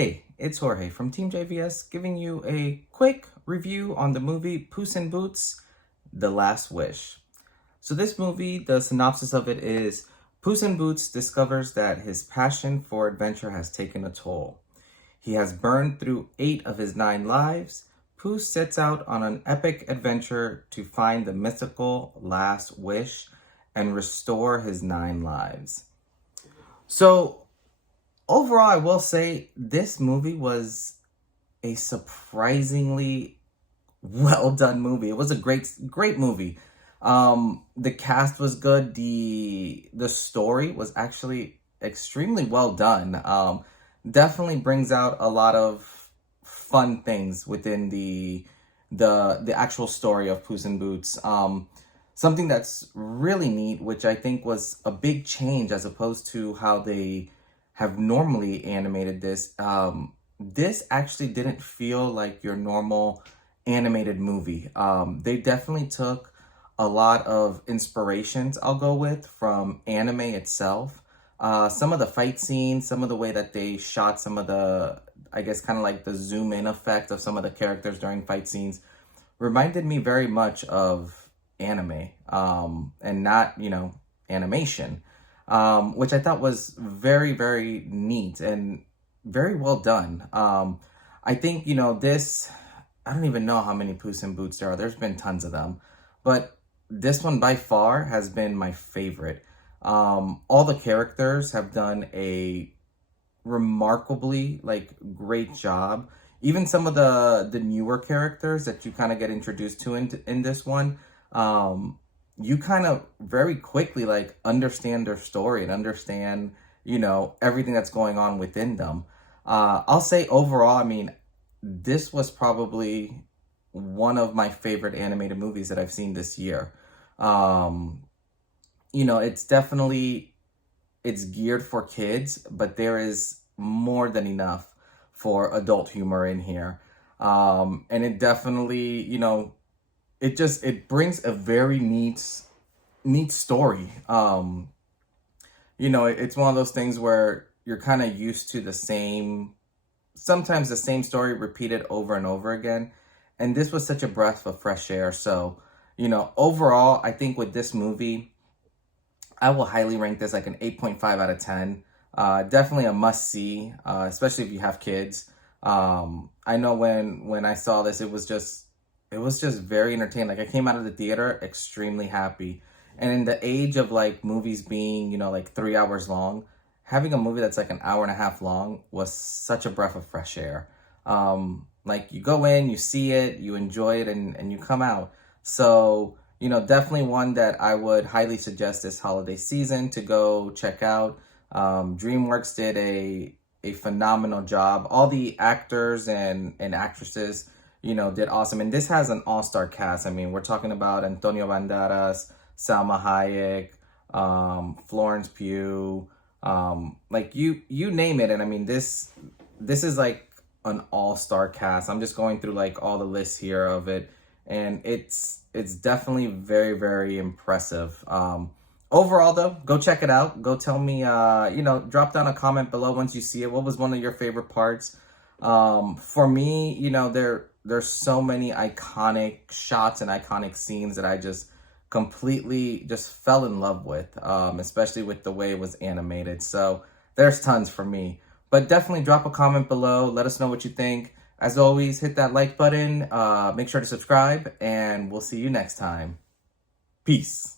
Hey, it's Jorge from TeamJVS giving you a quick review on the movie Puss in Boots: The Last Wish. So this movie, the synopsis of it is Puss in Boots discovers that his passion for adventure has taken a toll. He has burned through 8 of his 9 lives. Puss sets out on an epic adventure to find the mythical last wish and restore his 9 lives. So overall, I will say this movie was a surprisingly well done movie. It was a great movie. The cast was good. The story was actually extremely well done. Definitely brings out a lot of fun things within the actual story of Puss in Boots. Something that's really neat, which I think was a big change as opposed to how they have normally animated this. This actually didn't feel like your normal animated movie. They definitely took a lot of inspirations, I'll go with, from anime itself. Some of the fight scenes, some of the way that they shot some of the, I guess, kind of like the zoom in effect of some of the characters during fight scenes reminded me very much of anime, and not, animation, which I thought was very neat and very well done. I think, this, I don't even know how many Puss in Boots there are. There's been tons of them, but this one by far has been my favorite. All the characters have done a remarkably great job. Even some of the newer characters that you kind of get introduced to in this one, you kind of very quickly understand their story and understand everything that's going on within them. I'll say overall, I mean, this was probably one of my favorite animated movies that I've seen this year. It's definitely, it's geared for kids, but there is more than enough for adult humor in here. And it definitely, it brings a very neat story. It's one of those things where you're kind of used to sometimes the same story repeated over and over again. And this was such a breath of fresh air. So, overall, I think with this movie, I will highly rank this like an 8.5 out of 10. Definitely a must see, especially if you have kids. I know when I saw this, it was just very entertaining. Like, I came out of the theater extremely happy. And in the age of movies being, 3 hours long, having a movie that's like an hour and a half long was such a breath of fresh air. You go in, you see it, you enjoy it, and you come out. So, definitely one that I would highly suggest this holiday season to go check out. DreamWorks did a phenomenal job. All the actors and actresses, did awesome. And this has an all-star cast. I mean, we're talking about Antonio Banderas, Salma Hayek, Florence Pugh, you name it. And I mean, this is like an all-star cast. I'm just going through all the lists here of it, and it's definitely very impressive. Overall though, go check it out. Go tell me, drop down a comment below once you see it. What was one of your favorite parts? For me, there's so many iconic shots and iconic scenes that I just completely just fell in love with, especially with the way it was animated. So there's tons for me, but definitely drop a comment below. Let us know what you think. As always, hit that like button, make sure to subscribe, and we'll see you next time. Peace.